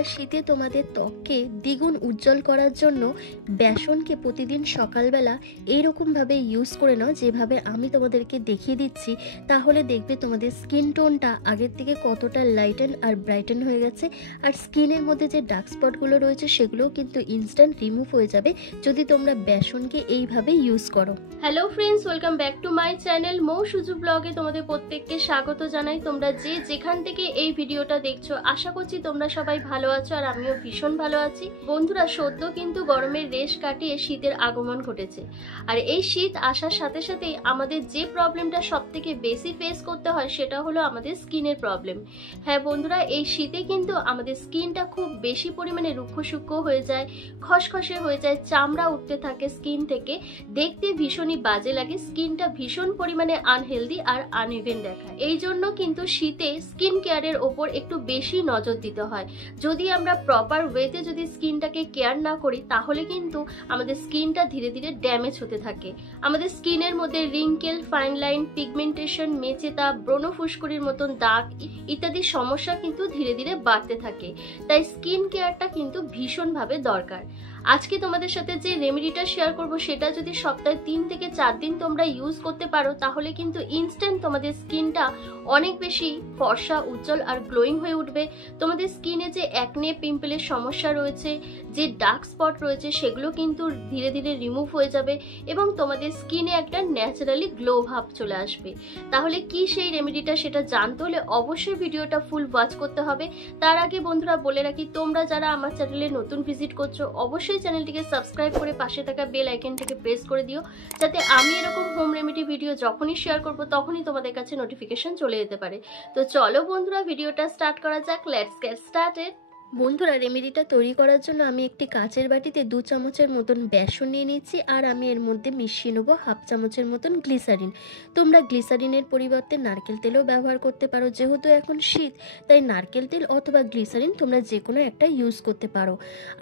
বন্ধুরা, শীতে তোমাদের ত্বককে দ্বিগুণ উজ্জ্বল করার জন্য বেসনকে প্রতিদিন সকালবেলা এইরকমভাবে ইউজ করে নাও, যেভাবে আমি তোমাদেরকে দেখিয়ে দিচ্ছি। তাহলে দেখবে তোমাদের স্কিন টোনটা আগের থেকে কতটা লাইটেন আর ব্রাইটেন হয়ে গেছে, আর স্কিনের মধ্যে যে ডার্ক স্পটগুলো রয়েছে সেগুলোও কিন্তু ইনস্ট্যান্ট রিমুভ হয়ে যাবে যদি তোমরা বেসনকে এইভাবে ইউজ করো। Hello friends, welcome back to my channel Mou Suju ব্লগে। তোমাদের প্রত্যেককে স্বাগত জানাই। তোমরা যে যেখান থেকে এই ভিডিওটা দেখছো, আশা করছি তোমরা সবাই ভালো আছো, আর আমিও ভীষণ ভালো আছি। বন্ধুরা, সদ্য কিন্তু গরমের রেশ কাটিয়ে শীতের আগমন ঘটেছে, আর এই শীত আসার সাথে সাথেই আমাদের যে প্রবলেমটা সব থেকে বেশি ফেস করতে হয় সেটা হলো আমাদের স্কিনের প্রবলেম। হ্যাঁ বন্ধুরা, এই শীতে কিন্তু আমাদের স্কিনটা খুব বেশি পরিমাণে রুক্ষ সূক্ষ্ম হয়ে যায়, খসখসে হয়ে যায়, চামড়া উঠতে থাকে স্কিন থেকে, দেখতে ভীষণই বাজে লাগে, স্কিনটা ভীষণ পরিমাণে আনহেলদি আর আনইভেন দেখায়। এই জন্য কিন্তু শীতে স্কিন কেয়ারের ওপর একটু বেশি নজর দিতে হয়। যদি আমরা প্রপার ওয়েতে যদি স্কিনটাকে কেয়ার না করি, তাহলে কিন্তু আমাদের স্কিনটা ধীরে ধীরে ড্যামেজ হতে থাকে। আমাদের স্কিনের মধ্যে রিঙ্কেল, ফাইন লাইন, পিগমেন্টেশন, মেচেতা, ব্রণ ফুসকুড়ির মতন দাগ ইত্যাদি সমস্যা কিন্তু ধীরে ধীরে বাড়তে থাকে। তাই স্কিন কেয়ারটা কিন্তু ভীষণভাবে দরকার। আজকে তোমাদের সাথে যে রেমেডিটা শেয়ার করব, সেটা যদি সপ্তাহে 3 থেকে 4 দিন তোমরা ইউজ করতে পারো, তাহলে কিন্তু ইনস্ট্যান্ট তোমাদের স্কিনটা অনেক বেশি ফর্সা, উজ্জ্বল আর গ্লোয়িং হয়ে উঠবে। তোমাদের স্কিনে যে অ্যাকনে, পিম্পলের সমস্যা রয়েছে, যে ডার্ক স্পট রয়েছে, সেগুলো কিন্তু ধীরে ধীরে রিমুভ হয়ে যাবে এবং তোমাদের স্কিনে একটা ন্যাচারালি গ্লো ভাব চলে আসবে। তাহলে কি সেই রেমেডিটা, সেটা জানতে হলে অবশ্যই ভিডিওটা ফুল ওয়াচ করতে হবে। তার আগে বন্ধুরা বলে রাখি, তোমরা যারা আমার চ্যানেলে নতুন ভিজিট করছো, অবশ্যই চ্যানেলটিকে সাবস্ক্রাইব করে পাশে থাকা বেল আইকনটিকে প্রেস করে দিও, যাতে আমি এরকম হোম রেমেডি ভিডিও যখনই শেয়ার করব তখনই তোমাদের কাছে নোটিফিকেশন চলে যেতে পারে। তো চলো বন্ধুরা, ভিডিওটা স্টার্ট করা যাক। Let's get started. বন্ধুরা, রেমেডিটা তৈরি করার জন্য আমি একটি কাচের বাটিতে 2 চামচের মতন বেসন নিয়ে নিচ্ছি, আর আমি এর মধ্যে মিশিয়ে নেবো 1/2 চামচের মতন গ্লিসারিন। তোমরা গ্লিসারিনের পরিবর্তে নারকেল তেলও ব্যবহার করতে পারো। যেহেতু এখন শীত, তাই নারকেল তেল অথবা গ্লিসারিন তোমরা যে কোনো একটা ইউজ করতে পারো।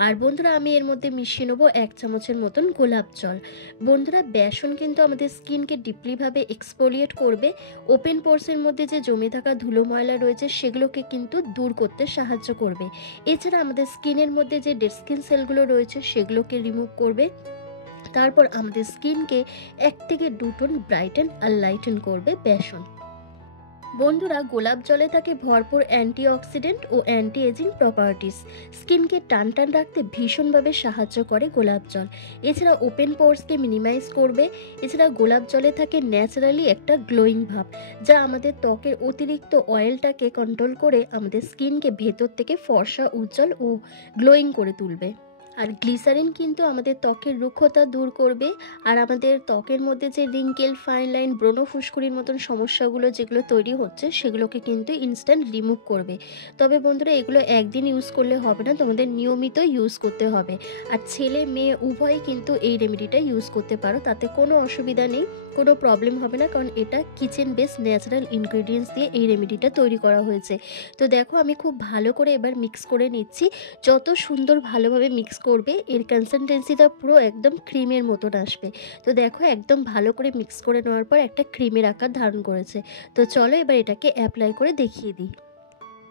আর বন্ধুরা, আমি এর মধ্যে মিশিয়ে নেবো 1 চামচের মতন গোলাপ জল। বন্ধুরা, বেসন কিন্তু আমাদের স্কিনকে ডিপলিভাবে এক্সফোলিয়েট করবে। ওপেন পোরসের মধ্যে যে জমে থাকা ধুলো ময়লা রয়েছে সেগুলোকে কিন্তু দূর করতে সাহায্য করবে। এছাড়া আমাদের স্কিনের মধ্যে যে ডেড স্কিন সেলগুলো রয়েছে সেগুলোকে রিমুভ করবে। তারপর আমাদের স্কিনকে 1 থেকে 2 টোন ব্রাইটেন আর লাইটেন করবে বেসন। বন্ধুরা, গোলাপ জলে থাকে ভরপুর অ্যান্টিঅক্সিডেন্ট ও অ্যান্টি এজিং প্রপার্টিস। স্কিনকে টান টান রাখতে ভীষণভাবে সাহায্য করে গোলাপ জল। এছাড়া ওপেন পোরসকে মিনিমাইজ করবে। এছাড়া গোলাপ জলে থাকে ন্যাচারালি একটা গ্লোয়িং ভাব, যা আমাদের ত্বকের অতিরিক্ত অয়েলটাকে কন্ট্রোল করে আমাদের স্কিনকে ভেতর থেকে ফর্সা, উজ্জ্বল ও গ্লোয়িং করে তুলবে। আর গ্লিসারিন কিন্তু আমাদের ত্বকের রুক্ষতা দূর করবে, আর আমাদের ত্বকের মধ্যে যে রিঙ্কেল, ফাইন লাইন, ব্রণ ফুসকুড়ির মতন সমস্যাগুলো যেগুলো তৈরি হচ্ছে সেগুলোকে কিন্তু ইনস্ট্যান্ট রিমুভ করবে। তবে বন্ধুরা, এগুলো একদিন ইউজ করলে হবে না, তোমাদের নিয়মিত ইউজ করতে হবে। আর ছেলে মেয়ে উভয়ই কিন্তু এই রেমেডিটা ইউজ করতে পারো, তাতে কোনো অসুবিধা নেই, কোনো প্রবলেম হবে না, কারণ এটা কিচেন বেস ন্যাচারাল ইনগ্রেডিয়েন্টস দিয়ে এই রেমেডিটা তৈরি করা হয়েছে। তো দেখো, আমি খুব ভালো করে এবার মিক্স করে নিচ্ছি। যত সুন্দর ভালোভাবে মিক্স করবে, এর কনসিস্টেন্সিটা পুরো একদম ক্রিমের মতন আসবে। তো দেখো, একদম ভালো করে মিক্স করে নেওয়ার পর একটা ক্রিমের আকার ধারণ করেছে। তো চলো এবার এটাকে অ্যাপ্লাই করে দেখিয়ে দিই।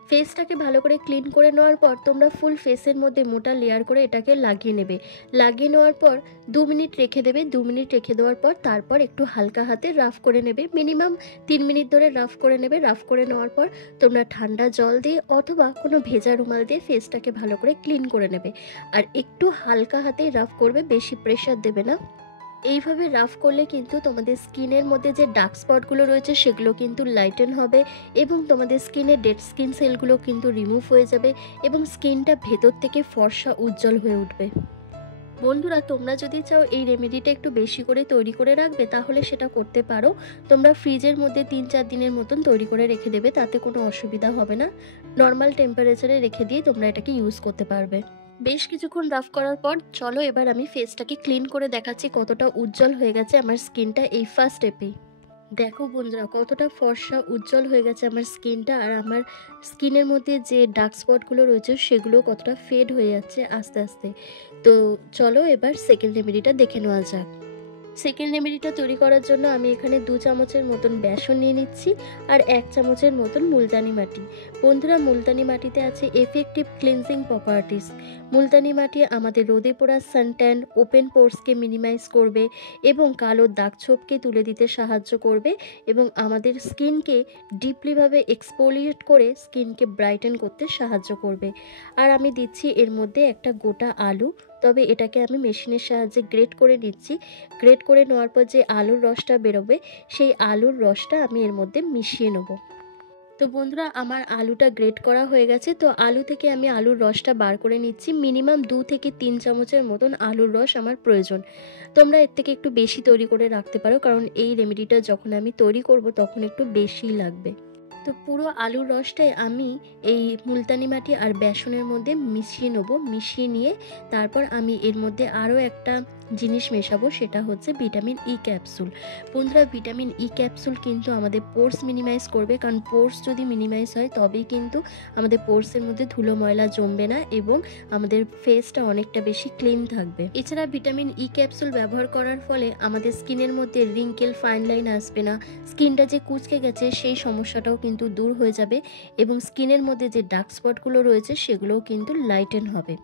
ফেসটাকে ভালো করে ক্লিন করে নেওয়ার পর তোমরা ফুল ফেসের মধ্যে মোটা লেয়ার করে এটাকে লাগিয়ে নেবে। লাগিয়ে নেওয়ার পর 2 মিনিট রেখে দেবে। 2 মিনিট রেখে দেওয়ার পর তারপর একটু হালকা হাতে রাফ করে নেবে। মিনিমাম 3 মিনিট ধরে রাফ করে নেবে। রাফ করে নেওয়ার পর তোমরা ঠান্ডা জল দিয়ে অথবা কোনো ভেজা রুমাল দিয়ে ফেসটাকে ভালো করে ক্লিন করে নেবে। আর একটু হালকা হাতেই রাফ করবে, বেশি প্রেশার দেবে না। এইভাবে রাফ করলে কিন্তু তোমাদের স্কিনের মধ্যে যে ডার্ক স্পটগুলো রয়েছে সেগুলো কিন্তু লাইটেন হবে, এবং তোমাদের স্কিনের ডেড স্কিন সেলগুলো কিন্তু রিমুভ হয়ে যাবে, এবং স্কিনটা ভেতর থেকে ফর্সা, উজ্জ্বল হয়ে উঠবে। বন্ধুরা, তোমরা যদি চাও এই রেমেডিটা একটু বেশি করে তৈরি করে রাখবে, তাহলে সেটা করতে পারো। তোমরা ফ্রিজের মধ্যে 3-4 দিনের মতন তৈরি করে রেখে দেবে, তাতে কোনো অসুবিধা হবে না। নর্মাল টেম্পারেচারে রেখে দিয়ে তোমরা এটাকে ইউজ করতে পারবে। বেশ কিছুক্ষণ রাফ করার পর চলো এবার আমি ফেসটাকে ক্লিন করে দেখাচ্ছি কতটা উজ্জ্বল হয়ে গেছে আমার স্কিনটা এই ফার্স্ট স্টেপেই। দেখো বন্ধুরা, কতটা ফর্সা, উজ্জ্বল হয়ে গেছে আমার স্কিনটা, আর আমার স্কিনের মধ্যে যে ডার্ক স্পটগুলো রয়েছে সেগুলো কতটা ফেড হয়ে যাচ্ছে আস্তে আস্তে। তো চলো এবার সেকেন্ড রেমেডিটা দেখে নেওয়া যাক। সেকেন্ড রেমেডিটা তৈরি করার জন্য আমি এখানে 2 চামচের মতন বেসন নিয়ে নিচ্ছি আর 1 চামচের মতন মুলতানি মাটি। বন্ধুরা, মুলতানি মাটিতে আছে এফেক্টিভ ক্লিনজিং প্রপার্টিস। মুলতানি মাটি আমাদের রোদে পোড়া সানট্যান, ওপেন পোর্সকে মিনিমাইজ করবে এবং কালো দাগ ছোপকে তুলে দিতে সাহায্য করবে এবং আমাদের স্কিনকে ডিপলিভাবে এক্সফোলিয়েট করে স্কিনকে ব্রাইটেন করতে সাহায্য করবে। আর আমি দিচ্ছি এর মধ্যে একটা গোটা আলু, তবে এটাকে আমি মেশিনের সাহায্যে গ্রেট করে নিচ্ছি। গ্রেট করে নেওয়ার পর যে আলুর রসটা বেরোবে সেই আলুর রসটা আমি এর মধ্যে মিশিয়ে নেব। তো বন্ধুরা, আমার আলুটা গ্রেট করা হয়ে গেছে। তো আলু থেকে আমি আলুর রসটা বার করে নিচ্ছি। মিনিমাম 2 থেকে 3 চামচের মতন আলুর রস আমার প্রয়োজন। তোমরা এর থেকে একটু বেশি তৈরি করে রাখতে পারো, কারণ এই রেমেডিটা যখন আমি তৈরি করব তখন একটু বেশিই লাগবে। তো পুরো আলুর রসটাই আমি এই মুলতানি মাটি আর বেসনের মধ্যে মিশিয়ে নেব। মিশিয়ে নিয়ে তারপর আমি এর মধ্যে আরও একটা জিনিস মেশাবো, সেটা হচ্ছে ভিটামিন ই ক্যাপসুল। বন্ধুরা, ভিটামিন ই ক্যাপসুল কিন্তু আমাদের পোর্স মিনিমাইজ করবে, কারণ পোর্স যদি মিনিমাইজ হয় তবেই কিন্তু আমাদের পোর্সের মধ্যে ধুলো ময়লা জমবে না এবং আমাদের ফেসটা অনেকটা বেশি ক্লিন থাকবে। এছাড়া ভিটামিন ই ক্যাপসুল ব্যবহার করার ফলে আমাদের স্কিনের মধ্যে রিঙ্কেল, ফাইন লাইন আসবে না। স্কিনটা যে কুঁচকে গেছে সেই সমস্যাটাও কিন্তু দূর হয়ে যাবে এবং স্কিনের মধ্যে যে ডার্ক স্পটগুলো রয়েছে সেগুলোও কিন্তু লাইটেন হবে।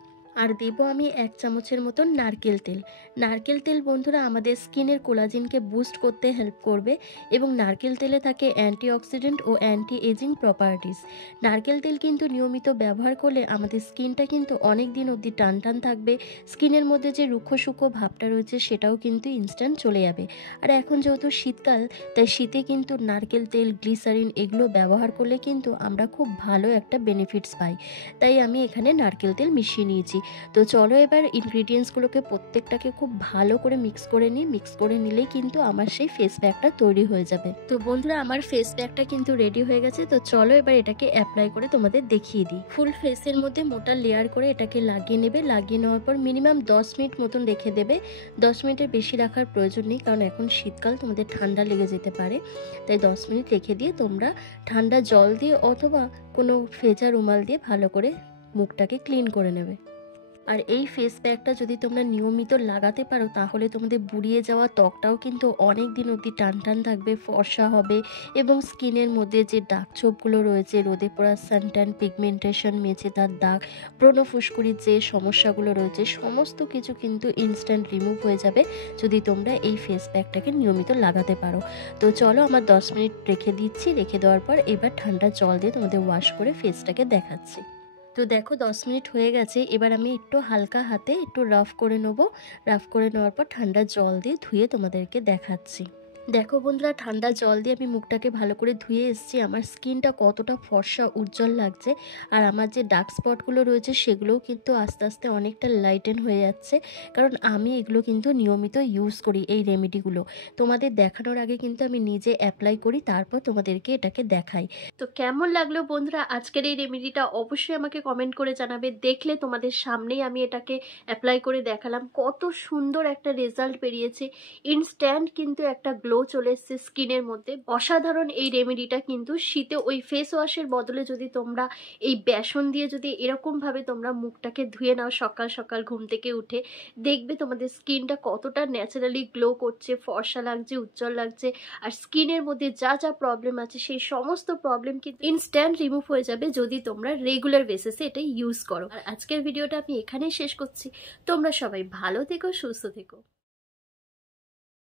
আর দেবো আমি 1 চামচের মতন নারকেল তেল। নারকেল তেল বন্ধুরা আমাদের স্কিনের কোলাজেনকে বুস্ট করতে হেল্প করবে এবং নারকেল তেলে থাকে অ্যান্টিঅক্সিডেন্ট ও অ্যান্টি এজিং প্রপার্টিস। নারকেল তেল কিন্তু নিয়মিত ব্যবহার করলে আমাদের স্কিনটা কিন্তু অনেক দিন অবধি টান টান থাকবে। স্কিনের মধ্যে যে রুক্ষ সূক্ষ্ম ভাবটা রয়েছে সেটাও কিন্তু ইনস্ট্যান্ট চলে যাবে। আর এখন যেহেতু শীতকাল, তাই শীতে কিন্তু নারকেল তেল, গ্লিসারিন এগুলো ব্যবহার করলে কিন্তু আমরা খুব ভালো একটা বেনিফিটস পাই। তাই আমি এখানে নারকেল তেল মিশিয়ে নিয়েছি। তো চলো এবার ইনগ্রিডিয়েন্টসগুলোকে প্রত্যেকটাকে খুব ভালো করে মিক্স করে নিই। মিক্স করে নিলেই কিন্তু আমার সেই ফেস প্যাকটা তৈরি হয়ে যাবে। তো বন্ধুরা, আমার ফেস প্যাকটা কিন্তু রেডি হয়ে গেছে। তো চলো এবার এটাকে অ্যাপ্লাই করে তোমাদের দেখিয়ে দিই। ফুল ফেসের মধ্যে মোটা লেয়ার করে এটাকে লাগিয়ে নেবে। লাগিয়ে নেওয়ার পর মিনিমাম 10 মিনিট মতন রেখে দেবে। 10 মিনিটের বেশি রাখার প্রয়োজন নেই, কারণ এখন শীতকাল, তোমাদের ঠান্ডা লেগে যেতে পারে। তাই 10 মিনিট রেখে দিয়ে তোমরা ঠান্ডা জল দিয়ে অথবা কোনো ভেজা রুমাল দিয়ে ভালো করে মুখটাকে ক্লিন করে নেবে। আর এই ফেস প্যাকটা যদি তোমরা নিয়মিত লাগাতে পারো তাহলে তোমাদের বুড়িয়ে যাওয়া ত্বকটাও কিন্তু অনেক দিন অবধি টান টান থাকবে, ফর্সা হবে এবং স্কিনের মধ্যে যে দাগ ছোপগুলো রয়েছে, রোদে পোড়া সানট্যান, পিগমেন্টেশন, মেচেদার দাগ, ব্রণ ফুসকুড়ির যে সমস্যাগুলো রয়েছে সমস্ত কিছু কিন্তু ইনস্ট্যান্ট রিমুভ হয়ে যাবে যদি তোমরা এই ফেস প্যাকটাকে নিয়মিত লাগাতে পারো। তো চলো, আমার 10 মিনিট রেখে দিচ্ছি। রেখে দেওয়ার পর এবার ঠান্ডা জল দিয়ে তোমাদের ওয়াশ করে ফেসটাকে দেখাচ্ছি। তো দেখো 10 মিনিট হয়ে গেছে। এবার আমি একটু হালকা হাতে একটু রাফ করে নেব। রাফ করে নেওয়ার পর ঠান্ডা জল দিয়ে ধুয়ে তোমাদেরকে দেখাচ্ছি। দেখো বন্ধুরা, ঠান্ডা জল দিয়ে আমি মুখটাকে ভালো করে ধুয়ে এসেছি। আমার স্কিনটা কতটা ফর্সা উজ্জ্বল লাগছে আর আমার যে ডার্ক স্পটগুলো রয়েছে সেগুলোও কিন্তু আস্তে আস্তে অনেকটা লাইটেন হয়ে যাচ্ছে, কারণ আমি এগুলো কিন্তু নিয়মিত ইউজ করি। এই রেমেডিগুলো তোমাদের দেখানোর আগে কিন্তু আমি নিজে অ্যাপ্লাই করি, তারপর তোমাদেরকে এটাকে দেখাই। তো কেমন লাগলো বন্ধুরা আজকের এই রেমেডিটা অবশ্যই আমাকে কমেন্ট করে জানাবে। দেখলে তোমাদের সামনেই আমি এটাকে অ্যাপ্লাই করে দেখালাম, কত সুন্দর একটা রেজাল্ট বেরিয়েছে। ইনস্ট্যান্ট কিন্তু একটা গ্লো চলে এসছে স্কিনের মধ্যে। অসাধারণ এই রেমেডিটা কিন্তু শীতে ওই ফেস ওয়াশের বদলে যদি তোমরা এই বেসন দিয়ে যদি এরকম ভাবে তোমরা মুখটাকে ধুয়ে নাও সকাল সকাল ঘুম থেকে উঠে, দেখবে তোমাদের স্কিনটা কতটা ন্যাচারালি গ্লো করছে, ফর্সা লাগছে, উজ্জ্বল লাগছে। আর স্কিনের মধ্যে যা যা প্রবলেম আছে সেই সমস্ত প্রবলেম কিন্তু ইনস্ট্যান্ট রিমুভ হয়ে যাবে যদি তোমরা রেগুলার বেসিসে এটা ইউজ করো। আর আজকের ভিডিওটা আমি এখানেই শেষ করছি। তোমরা সবাই ভালো থেকো, সুস্থ থেকো।